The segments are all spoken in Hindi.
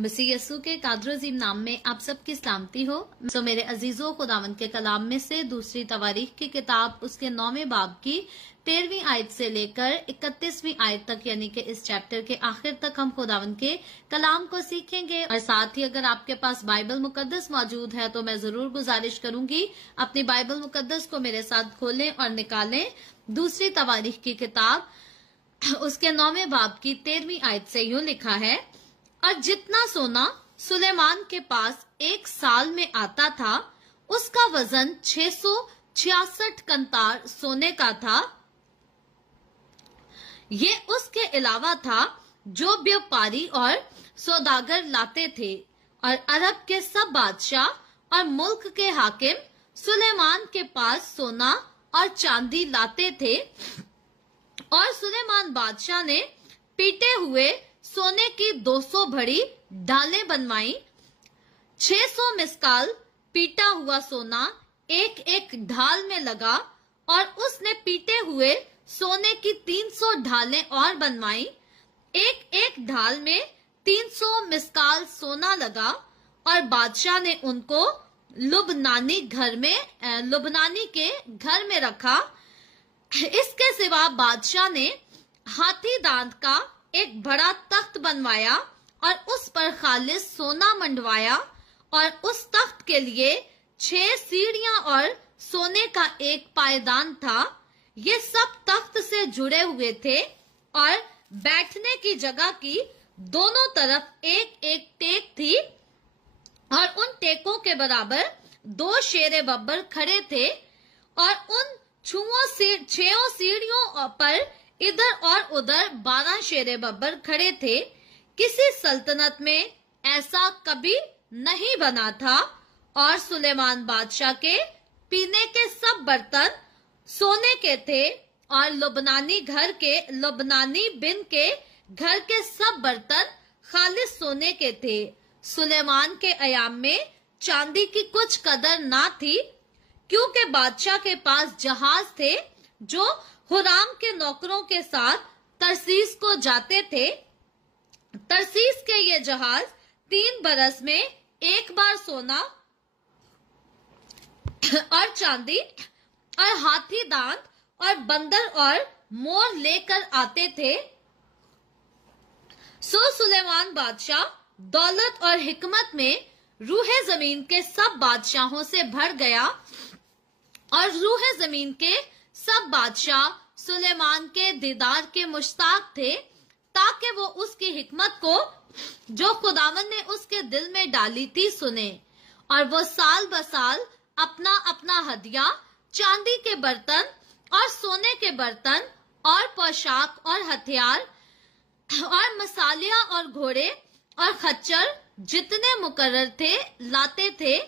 मसीह यस्सु के कादर अजीम नाम में आप सबकी सलामती हो। तो मेरे अजीजों, खुदावंद के कलाम में से दूसरी तवारीख की किताब उसके 9वें बाब की 13वीं आयत से लेकर 31वीं आयत तक, यानी कि इस चैप्टर के आखिर तक हम खुदावंद के कलाम को सीखेंगे। और साथ ही अगर आपके पास बाइबल मुकद्दस मौजूद है तो मैं जरूर गुजारिश करूंगी अपनी बाइबल मुकद्दस को मेरे साथ खोलें और निकालें। दूसरी तवारीख की किताब उसके 9वें बाब की 13वीं आयत से यूं लिखा है, और जितना सोना सुलेमान के पास एक साल में आता था उसका वजन 666 कंतार सोने का था। ये उसके अलावा था जो व्यापारी और सौदागर लाते थे। और अरब के सब बादशाह और मुल्क के हाकिम सुलेमान के पास सोना और चांदी लाते थे। और सुलेमान बादशाह ने पीटे हुए सोने की 200 बड़ी ढालें बनवाई। 600 मिस्काल पीटा हुआ सोना एक एक ढाल में लगा, और उसने पीटे हुए सोने की 300 ढालें और बनवाई। एक एक ढाल में 300 मिस्काल सोना लगा, और बादशाह ने उनको लुबनानी के घर में रखा। इसके सिवा बादशाह ने हाथी दांत का एक बड़ा तख्त बनवाया और उस पर खालिस सोना मंडवाया, और उस तख्त के लिए 6 सीढ़ियां और सोने का एक पायदान था। ये सब तख्त से जुड़े हुए थे, और बैठने की जगह की दोनों तरफ एक एक टेक थी, और उन टेकों के बराबर 2 शेरे बब्बर खड़े थे। और उन 6 सीढ़ियों पर इधर और उधर 12 शेरे बब्बर खड़े थे। किसी सल्तनत में ऐसा कभी नहीं बना था। और सुलेमान बादशाह के पीने के सब बर्तन सोने के थे, और लुबनानी बिन के घर के सब बर्तन खालिस सोने के थे। सुलेमान के अयाम में चांदी की कुछ कदर ना थी, क्योंकि बादशाह के पास जहाज थे जो हुराम के नौकरों के साथ तरसीस को जाते थे। तरसीस के ये जहाज 3 बरस में एक बार सोना और चांदी और हाथी दांत और बंदर और मोर लेकर आते थे। सो सुलेमान बादशाह दौलत और हिकमत में रूहे जमीन के सब बादशाहों से भर गया, और रूहे जमीन के सब बादशाह सुलेमान के दीदार के मुश्ताक थे, ताकि वो उसकी हिकमत को जो खुदावन ने उसके दिल में डाली थी सुने। और वो साल बसाल अपना अपना हदिया, चांदी के बर्तन और सोने के बर्तन और पोशाक और हथियार और मसालिया और घोड़े और खच्चर जितने मुकर्रर थे लाते थे।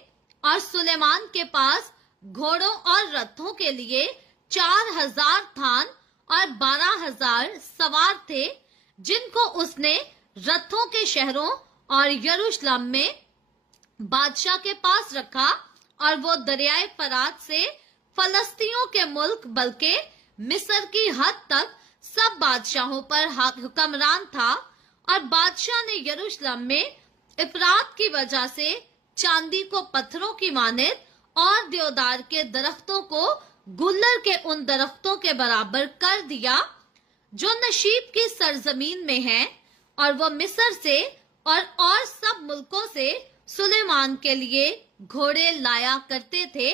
और सुलेमान के पास घोड़ों और रथों के लिए 4000 थान और 12000 सवार थे, जिनको उसने रथों के शहरों और यरूशलेम में बादशाह के पास रखा। और वो दरियाए फरात से फलस्तियों के मुल्क बल्कि मिस्र की हद तक सब बादशाहों पर हुक्मरान था। और बादशाह ने यरूशलेम में इफरात की वजह से चांदी को पत्थरों की मानद और देवदार के दरख्तों को गुल्लर के उन दरख्तों के बराबर कर दिया जो नशीब की सरजमीन में है। और वो मिस्र से और सब मुल्कों से सुलेमान के लिए घोड़े लाया करते थे।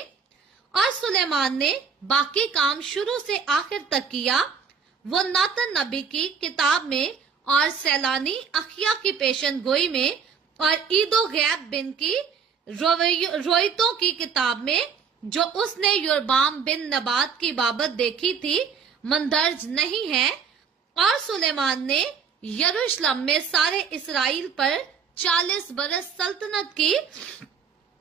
और सुलेमान ने बाकी काम शुरू से आखिर तक किया। वो नातन नबी की किताब में और सैलानी अखिया की पेशन गोई में और ईदो गैब बिन की रोयतों की किताब में, जो उसने योरबाम बिन नबात की बाबत देखी थी, मंदर्ज नहीं है। और सुलेमान ने यरूशलेम में सारे इसराइल पर 40 बरस सल्तनत की।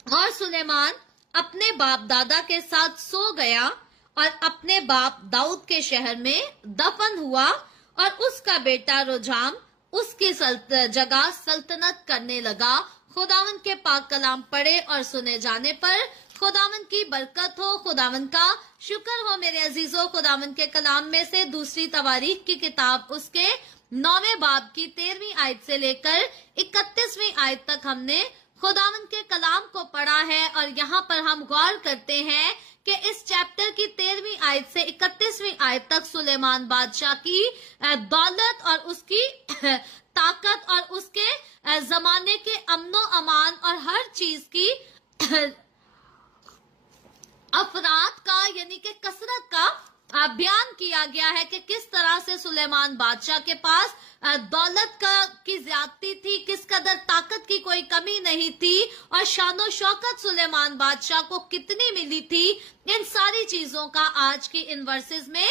और सुलेमान अपने बाप दादा के साथ सो गया और अपने बाप दाऊद के शहर में दफन हुआ। और उसका बेटा रोजाम उसकी जगह सल्तनत करने लगा। खुदावन के पाक कलाम पढ़े और सुने जाने पर खुदावन की बरकत हो, खुदावन का शुक्र हो। मेरे अजीजों, खुदावन के कलाम में से दूसरी तवारीख की किताब उसके 9वें बाब की 13वीं आयत से लेकर 31वीं आयत तक हमने खुदावंद के कलाम को पढ़ा है और यहाँ पर हम गौर करते हैं कि इस चैप्टर की 13वीं आयत से 31वीं आयत तक सुलेमान बादशाह की दौलत और उसकी ताकत और उसके जमाने के अमनो अमान और हर चीज की अफराद का यानी कि कसरत का बयान किया गया है कि किस तरह से सुलेमान बादशाह के पास दौलत की ज्यादती थी, किस कदर ताकत की कोई कमी नहीं थी और शानो शौकत सुलेमान बादशाह को कितनी मिली थी। इन सारी चीजों का आज की इन वर्सेस में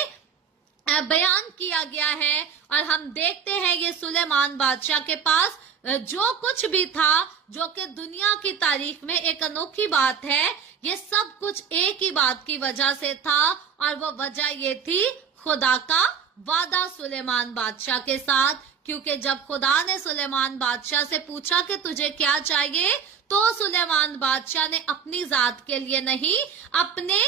बयान किया गया है और हम देखते हैं ये सुलेमान बादशाह के पास जो कुछ भी था, जो कि दुनिया की तारीख में एक अनोखी बात है, ये सब कुछ एक ही बात की वजह से था और वो वजह ये थी खुदा का वादा सुलेमान बादशाह के साथ। क्योंकि जब खुदा ने सुलेमान बादशाह से पूछा कि तुझे क्या चाहिए, तो सुलेमान बादशाह ने अपनी जात के लिए नहीं, अपने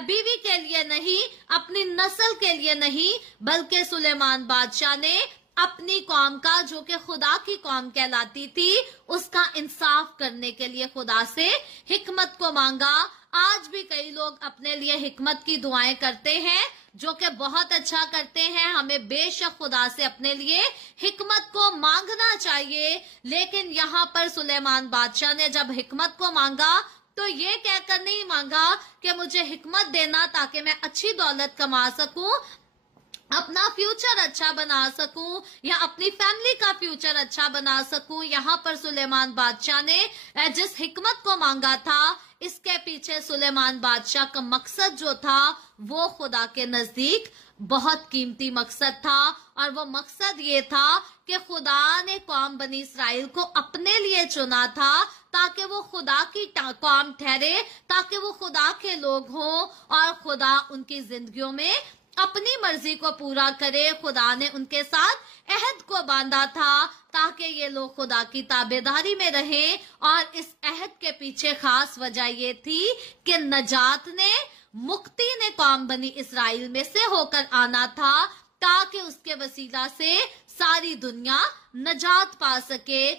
बीवी के लिए नहीं, अपनी नस्ल के लिए नहीं, बल्कि सुलेमान बादशाह ने अपनी कौम का, जो कि खुदा की कौम कहलाती थी, उसका इंसाफ करने के लिए खुदा से हिकमत को मांगा। आज भी कई लोग अपने लिए हिकमत की दुआएं करते हैं, जो कि बहुत अच्छा करते हैं। हमें बेशक खुदा से अपने लिए हिकमत को मांगना चाहिए, लेकिन यहाँ पर सुलेमान बादशाह ने जब हिकमत को मांगा तो ये कहकर नहीं मांगा कि मुझे हिकमत देना ताकि मैं अच्छी दौलत कमा सकूं, अपना फ्यूचर अच्छा बना सकूं या अपनी फैमिली का फ्यूचर अच्छा बना सकूं। यहाँ पर सुलेमान बादशाह ने जिस हिकमत को मांगा था, इसके पीछे सुलेमान बादशाह का मकसद जो था वो खुदा के नजदीक बहुत कीमती मकसद था और वो मकसद ये था कि खुदा ने कौम बनी इसराइल को अपने लिए चुना था ताकि वो खुदा की कौम ठहरे, ताकि वो खुदा के लोग हों और खुदा उनकी जिंदगियों में अपनी मर्जी को पूरा करे। खुदा ने उनके साथ अहद को बांधा था ताकि ये लोग खुदा की ताबेदारी में रहें और इस अहद के पीछे खास वजह ये थी कि नजात ने, मुक्ति ने कौम बनी इसराइल में से होकर आना था ताकि उसके वसीला से सारी दुनिया नजात पा सके।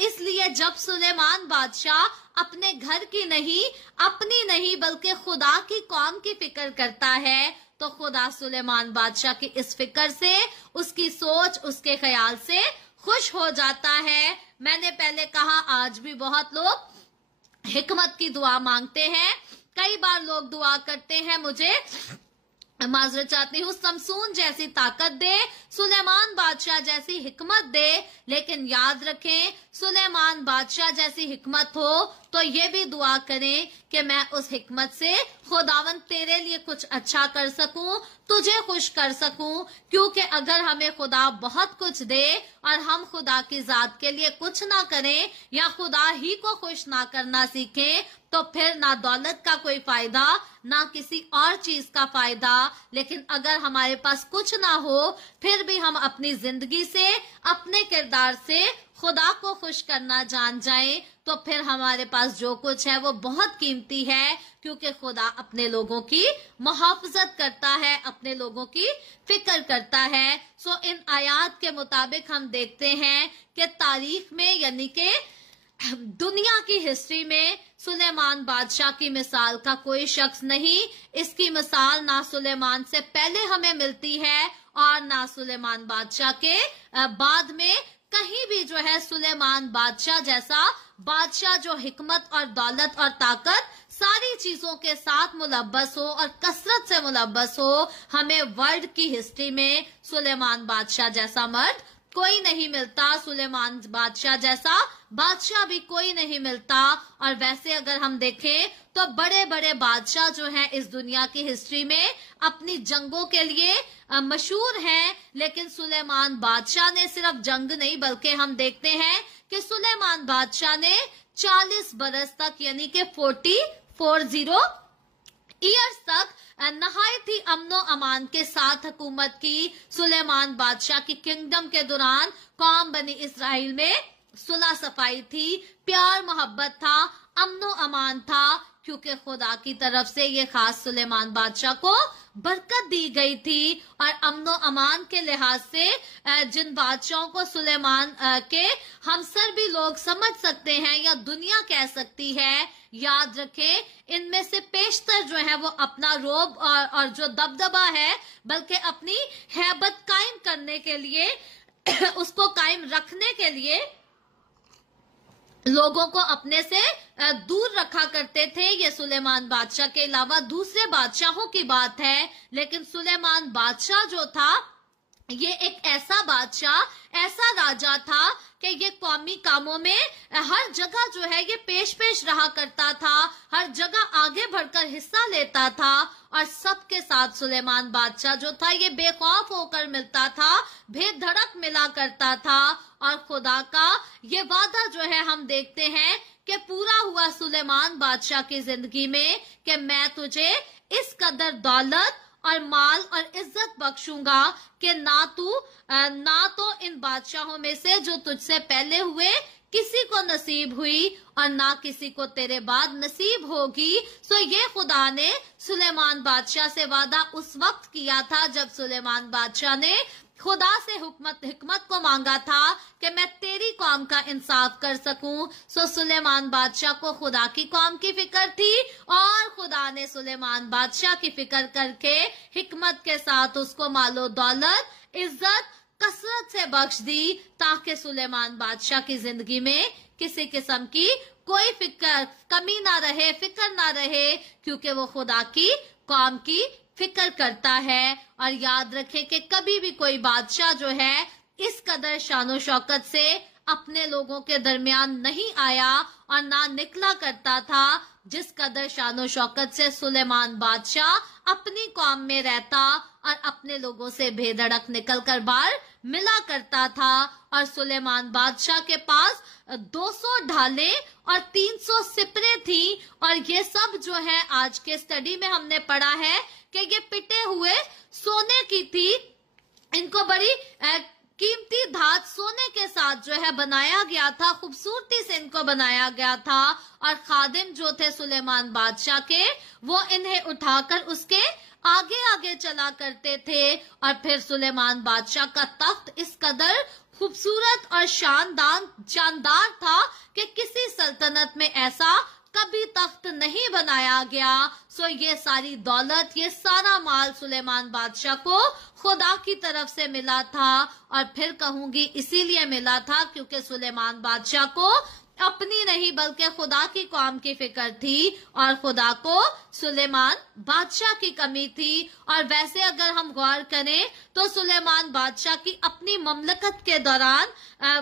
इसलिए जब सुलेमान बादशाह अपने घर की नहीं, अपनी नहीं, बल्कि खुदा की कौम की फिक्र करता है, तो खुदा सुलेमान बादशाह की इस फिक्र से, उसकी सोच, उसके ख्याल से खुश हो जाता है। मैंने पहले कहा आज भी बहुत लोग हिकमत की दुआ मांगते हैं। कई बार लोग दुआ करते हैं, मुझे माजरत चाहती हूँ, समसून जैसी ताकत दे, सुलेमान बादशाह जैसी हिकमत दे। लेकिन याद रखें, सुलेमान बादशाह जैसी हिकमत हो तो ये भी दुआ करें कि मैं उस हिकमत से खुदावंद तेरे लिए कुछ अच्छा कर सकूं, तुझे खुश कर सकूं। क्योंकि अगर हमें खुदा बहुत कुछ दे और हम खुदा की जात के लिए कुछ ना करें या खुदा ही को खुश ना करना सीखें, तो फिर ना दौलत का कोई फायदा, ना किसी और चीज का फायदा। लेकिन अगर हमारे पास कुछ ना हो, फिर भी हम अपनी जिंदगी से, अपने किरदार से खुदा को खुश करना जान जाएं, तो फिर हमारे पास जो कुछ है वो बहुत कीमती है। क्योंकि खुदा अपने लोगों की मुहाफजत करता है, अपने लोगों की फिक्र करता है। इन आयात के मुताबिक हम देखते हैं कि तारीख में, यानी कि दुनिया की हिस्ट्री में सुलेमान बादशाह की मिसाल का कोई शख्स नहीं। इसकी मिसाल ना सुलेमान से पहले हमें मिलती है और ना सुलेमान बादशाह के बाद में कहीं भी जो है सुलेमान बादशाह जैसा बादशाह जो हिकमत और दौलत और ताकत सारी चीजों के साथ मुलब्बस हो और कसरत से मुलब्बस हो। हमें वर्ल्ड की हिस्ट्री में सुलेमान बादशाह जैसा मर्द कोई नहीं मिलता, सुलेमान बादशाह जैसा बादशाह भी कोई नहीं मिलता। और वैसे अगर हम देखें तो बड़े बड़े बादशाह जो हैं इस दुनिया की हिस्ट्री में अपनी जंगों के लिए मशहूर हैं, लेकिन सुलेमान बादशाह ने सिर्फ जंग नहीं, बल्कि हम देखते हैं कि सुलेमान बादशाह ने 40 बरस तक, यानी कि 40 ईयर्स तक नहायत ही अमनो अमान के साथ हुकूमत की। सुलेमान बादशाह की किंगडम के दौरान कौम बनी इसराइल में सुलह सफाई थी, प्यार मोहब्बत था, अमनो अमान था, क्योंकि खुदा की तरफ से ये खास सुलेमान बादशाह को बरकत दी गई थी। और अमनो अमान के लिहाज से जिन बादशाहों को सुलेमान के हमसर भी लोग समझ सकते हैं या दुनिया कह सकती है, याद रखें इनमें से पेशतर जो है वो अपना रोब और जो दबदबा है, बल्कि अपनी हैबत कायम करने के लिए उसको कायम रखने के लिए लोगों को अपने से दूर रखा करते थे। ये सुलेमान बादशाह के अलावा दूसरे बादशाहों की बात है, लेकिन सुलेमान बादशाह जो था ये एक ऐसा बादशाह, ऐसा राजा था कि ये कौमी कामों में हर जगह जो है ये पेश रहा करता था, हर जगह आगे बढ़कर हिस्सा लेता था। और सबके साथ सुलेमान बादशाह जो था ये बेखौफ होकर मिलता था, बेधड़क मिला करता था। और खुदा का ये वादा जो है हम देखते हैं कि पूरा हुआ सुलेमान बादशाह की जिंदगी में कि मैं तुझे इस कदर दौलत और माल और इज्जत बख्शूंगा कि ना तो इन बादशाहों में से जो तुझसे पहले हुए किसी को नसीब हुई और ना किसी को तेरे बाद नसीब होगी। सो ये खुदा ने सुलेमान बादशाह से वादा उस वक्त किया था जब सुलेमान बादशाह ने खुदा से हिकमत को मांगा था कि मैं तेरी कौम का इंसाफ कर सकूं। सो सुलेमान बादशाह को खुदा की कौम की फिक्र थी और खुदा ने सुलेमान बादशाह की फिक्र करके हिकमत के साथ उसको मालो दौलत, इज्जत, कसरत से बख्श दी, ताकि सुलेमान बादशाह की जिंदगी में किसी किस्म की कोई कमी ना रहे, फिक्र ना रहे, क्योंकि वो खुदा की कौम की फिक्र करता है। और याद रखे कि कभी भी कोई बादशाह जो है इस कदर शानो शौकत से अपने लोगों के दरमियान नहीं आया और ना निकला करता था जिस कदर शानो शौकत से सुलेमान बादशाह अपनी कौम में रहता और अपने लोगों से बेधड़क निकल कर बाहर मिला करता था। और सुलेमान बादशाह के पास 200 ढालें और 300 सिपरें थी। और ये सब जो है आज के स्टडी में हमने पढ़ा है कि ये पिटे हुए सोने की थी। इनको बड़ी कीमती धात सोने के साथ जो है बनाया गया था, खूबसूरती से इनको बनाया गया था। और खादिम जो थे सुलेमान बादशाह के, वो इन्हें उठाकर उसके आगे आगे चला करते थे। और फिर सुलेमान बादशाह का तख्त इस कदर खूबसूरत और शानदार था कि किसी सल्तनत में ऐसा कभी तख्त नहीं बनाया गया। सो ये सारी दौलत, ये सारा माल सुलेमान बादशाह को खुदा की तरफ से मिला था। और फिर कहूंगी इसीलिए मिला था क्योंकि सुलेमान बादशाह को अपनी नहीं बल्कि खुदा की कौम की फिक्र थी और खुदा को सुलेमान बादशाह की कमी थी। और वैसे अगर हम गौर करें तो सुलेमान बादशाह की अपनी ममलकत के दौरान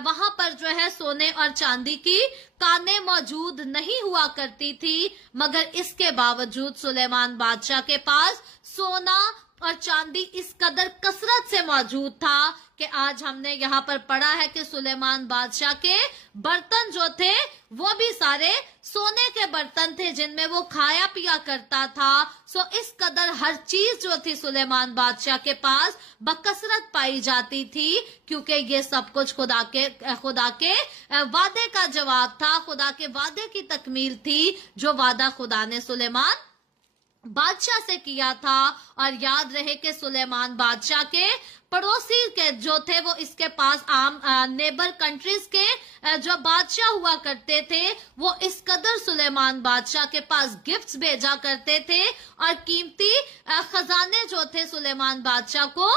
वहां पर जो है सोने और चांदी की कानें मौजूद नहीं हुआ करती थी, मगर इसके बावजूद सुलेमान बादशाह के पास सोना और चांदी इस कदर कसरत से मौजूद था कि आज हमने यहाँ पर पढ़ा है कि सुलेमान बादशाह के बर्तन जो थे वो भी सारे सोने के बर्तन थे जिनमें वो खाया पिया करता था। सो इस कदर हर चीज जो थी सुलेमान बादशाह के पास बकसरत पाई जाती थी, क्योंकि ये सब कुछ खुदा के वादे का जवाब था, खुदा के वादे की तकमील थी जो वादा खुदा ने सुलेमान बादशाह से किया था। और याद रहे कि सुलेमान बादशाह के पड़ोसी के जो थे वो इसके पास आम नेबर कंट्रीज के जो बादशाह हुआ करते थे वो इस कदर सुलेमान बादशाह के पास गिफ्ट्स भेजा करते थे और कीमती खजाने जो थे सुलेमान बादशाह को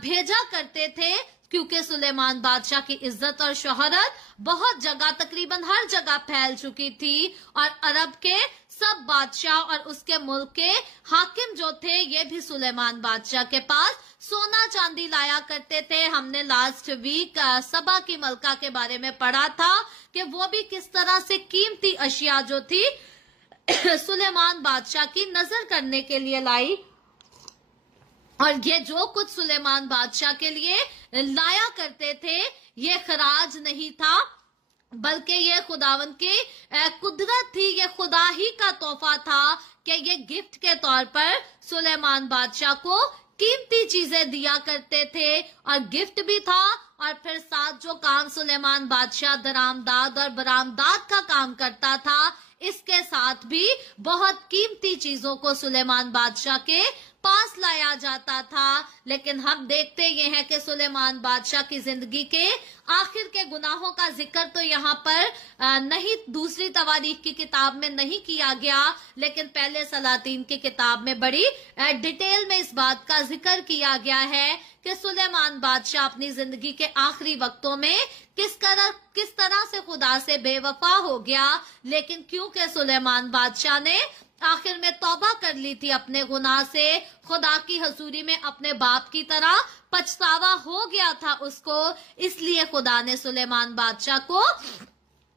भेजा करते थे, क्योंकि सुलेमान बादशाह की इज्जत और शोहरत बहुत जगह, तकरीबन हर जगह फैल चुकी थी। और अरब के सब बादशाह और उसके मुल्क के हाकिम जो थे ये भी सुलेमान बादशाह के पास सोना चांदी लाया करते थे। हमने लास्ट वीक सबा की मलका के बारे में पढ़ा था कि वो भी किस तरह से कीमती अशिया जो थी सुलेमान बादशाह की नजर करने के लिए लाई। और ये जो कुछ सुलेमान बादशाह के लिए लाया करते थे ये खराज नहीं था, बल्कि ये खुदावन की कुदरत थी, ये खुदा ही का तोहफा था कि ये गिफ्ट के तौर पर सुलेमान बादशाह को कीमती चीजें दिया करते थे। और गिफ्ट भी था और फिर साथ जो काम सुलेमान बादशाह दरामदाद और बरामदाद का काम करता था, इसके साथ भी बहुत कीमती चीजों को सुलेमान बादशाह के पास लाया जाता था। लेकिन हम देखते ये हैं कि सुलेमान बादशाह की जिंदगी के आखिर के गुनाहों का जिक्र तो यहाँ पर नहीं, दूसरी तवारीख की किताब में नहीं किया गया, लेकिन पहले सलातीन की किताब में बड़ी डिटेल में इस बात का जिक्र किया गया है कि सुलेमान बादशाह अपनी जिंदगी के आखिरी वक्तों में किस तरह से खुदा से बेवफा हो गया। लेकिन क्योंकि सुलेमान बादशाह ने आखिर में तौबा कर ली थी अपने गुनाह से, खुदा की हजूरी में अपने बाप की तरह पछतावा हो गया था उसको, इसलिए खुदा ने सुलेमान बादशाह को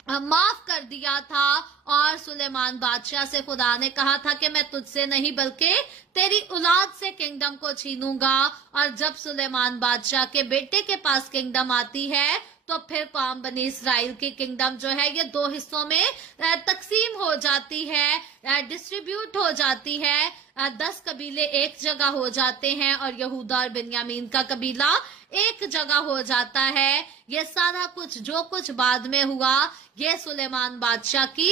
माफ कर दिया था। और सुलेमान बादशाह से खुदा ने कहा था कि मैं तुझसे नहीं बल्कि तेरी औलाद से किंगडम को छीनूंगा। और जब सुलेमान बादशाह के बेटे के पास किंगडम आती है तो फिर कौम बनी इसराइल की किंगडम जो है ये 2 हिस्सों में तकसीम हो जाती है, डिस्ट्रीब्यूट हो जाती है। 10 कबीले एक जगह हो जाते हैं और यहूदा और बिन्यामीन का कबीला एक जगह हो जाता है। ये सारा कुछ जो कुछ बाद में हुआ ये सुलेमान बादशाह की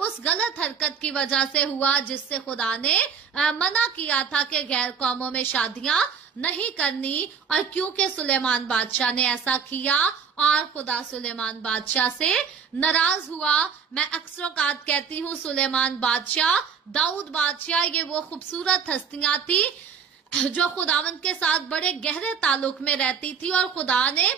उस गलत हरकत की वजह से हुआ जिससे खुदा ने मना किया था कि गैर कौमों में शादियां नहीं करनी। और क्योंकि सुलेमान बादशाह ने ऐसा किया और खुदा सुलेमान बादशाह से नाराज हुआ। मैं अक्सर औकात कहती हूँ सुलेमान बादशाह, दाऊद बादशाह, ये वो खूबसूरत हस्तियां थी जो खुदावंद के साथ बड़े गहरे ताल्लुक में रहती थी और खुदा ने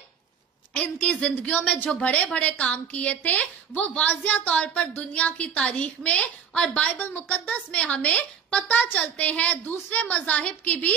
इनकी जिंदगियों में जो बड़े बड़े काम किए थे वो वाजिया तौर पर दुनिया की तारीख में और बाइबल मुकद्दस में हमें पता चलते हैं। दूसरे मजाहिब की भी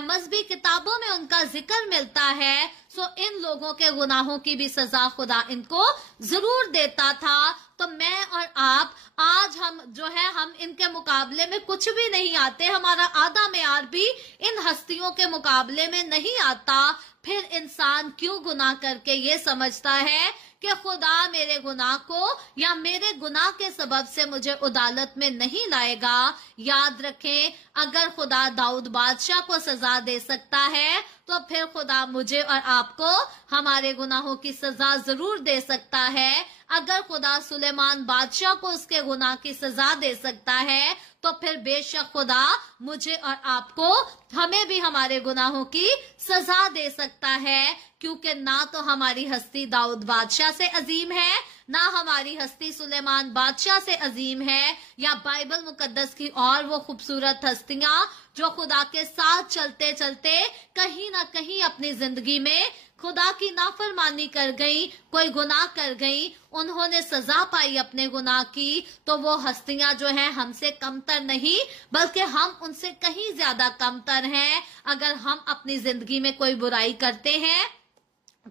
मजहबी किताबों में उनका जिक्र मिलता है। सो इन लोगों के गुनाहों की भी सजा खुदा इनको जरूर देता था। तो मैं और आप आज हम इनके मुकाबले में कुछ भी नहीं आते, हमारा आधा मेयार भी इन हस्तियों के मुकाबले में नहीं आता। फिर इंसान क्यों गुनाह करके ये समझता है कि खुदा मेरे गुनाह को या मेरे गुनाह के सबब से मुझे अदालत में नहीं लाएगा। याद रखें, अगर खुदा दाऊद बादशाह को सजा दे सकता है तो फिर खुदा मुझे और आपको हमारे गुनाहों की सजा जरूर दे सकता है। अगर खुदा सुलेमान बादशाह को उसके गुनाह की सजा दे सकता है तो फिर बेशक खुदा मुझे और आपको हमें भी हमारे गुनाहों की सजा दे सकता है। क्योंकि ना तो हमारी हस्ती दाऊद बादशाह से अजीम है, ना हमारी हस्ती सुलेमान बादशाह से अजीम है, या बाइबल मुकद्दस की और वो खूबसूरत हस्तियां जो खुदा के साथ चलते चलते कहीं ना कहीं अपनी जिंदगी में खुदा की नाफरमानी कर गई, कोई गुनाह कर गई, उन्होंने सजा पाई अपने गुनाह की। तो वो हस्तियां जो हैं हमसे कमतर नहीं बल्कि हम उनसे कहीं ज्यादा कमतर हैं। अगर हम अपनी जिंदगी में कोई बुराई करते हैं,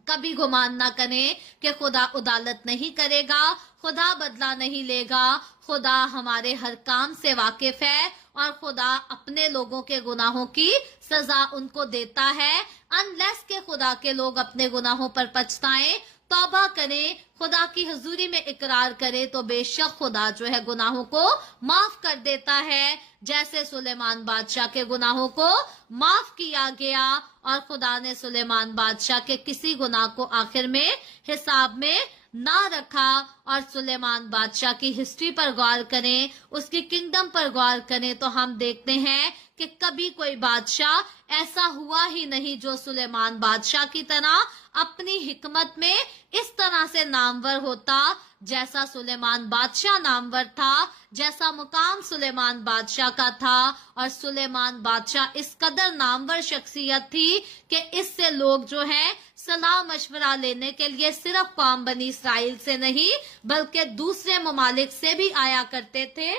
कभी गुमान ना करें कि खुदा अदालत नहीं करेगा, खुदा बदला नहीं लेगा। खुदा हमारे हर काम से वाकिफ है और खुदा अपने लोगों के गुनाहों की सजा उनको देता है, अनलेस के खुदा के लोग अपने गुनाहों पर पछताएं, तौबा करें, खुदा की हुजूरी में इकरार करे तो बेशक खुदा जो है गुनाहों को माफ कर देता है। जैसे सुलेमान बादशाह के गुनाहों को माफ किया गया और खुदा ने सुलेमान बादशाह के किसी गुनाह को आखिर में हिसाब में ना रखा। और सुलेमान बादशाह की हिस्ट्री पर गौर करें, उसकी किंगडम पर गौर करें तो हम देखते हैं कि कभी कोई बादशाह ऐसा हुआ ही नहीं जो सुलेमान बादशाह की तरह अपनी हिकमत में इस तरह से नामवर होता। जैसा सुलेमान बादशाह नामवर था, जैसा मुकाम सुलेमान बादशाह का था, और सुलेमान बादशाह इस कदर नामवर शख्सियत थी कि इससे लोग जो है सलाह मशवरा लेने के लिए सिर्फ कौम बनी इसराइल से नहीं बल्कि दूसरे ममालिक से भी आया करते थे।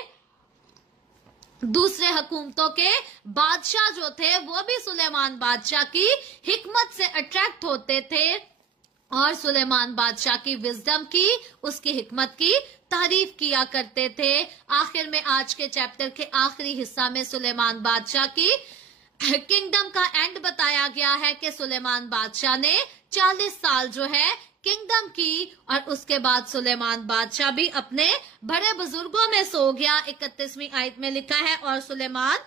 दूसरे हुकूमतों के बादशाह जो थे वो भी सुलेमान बादशाह की हिकमत से अट्रैक्ट होते थे और सुलेमान बादशाह की विजडम की, उसकी हिकमत की तारीफ किया करते थे। आखिर में आज के चैप्टर के आखिरी हिस्सा में सुलेमान बादशाह की किंगडम का एंड बताया गया है कि सुलेमान बादशाह ने 40 साल जो है किंगडम की और उसके बाद सुलेमान बादशाह भी अपने बड़े बुजुर्गों में सो गया। 31वीं आयत में लिखा है, और सुलेमान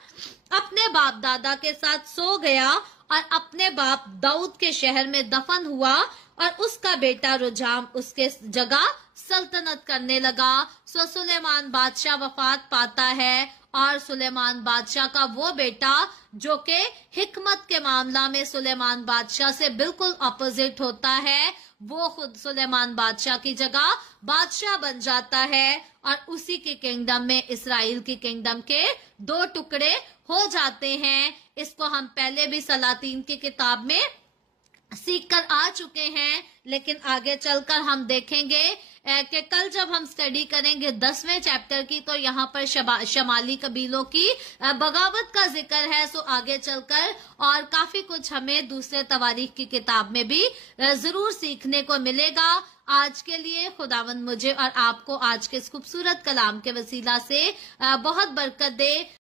अपने बाप दादा के साथ सो गया और अपने बाप दाऊद के शहर में दफन हुआ और उसका बेटा रुजाम उसके जगह सल्तनत करने लगा। सो सुलेमान बादशाह वफात पाता है और सुलेमान बादशाह का वो बेटा जो कि हिकमत के मामला में सुलेमान बादशाह से बिल्कुल अपोजिट होता है, वो खुद सुलेमान बादशाह की जगह बादशाह बन जाता है और उसी के किंगडम में इसराइल की किंगडम के 2 टुकड़े हो जाते हैं। इसको हम पहले भी सलातीन की किताब में सीख कर आ चुके हैं, लेकिन आगे चलकर हम देखेंगे कि कल जब हम स्टडी करेंगे 10वें चैप्टर की, तो यहाँ पर शमाली कबीलों की बगावत का जिक्र है। सो आगे चलकर और काफी कुछ हमें दूसरे तवारीख की किताब में भी जरूर सीखने को मिलेगा। आज के लिए खुदावंद मुझे और आपको आज के इस खूबसूरत कलाम के वसीला से बहुत बरकत दे।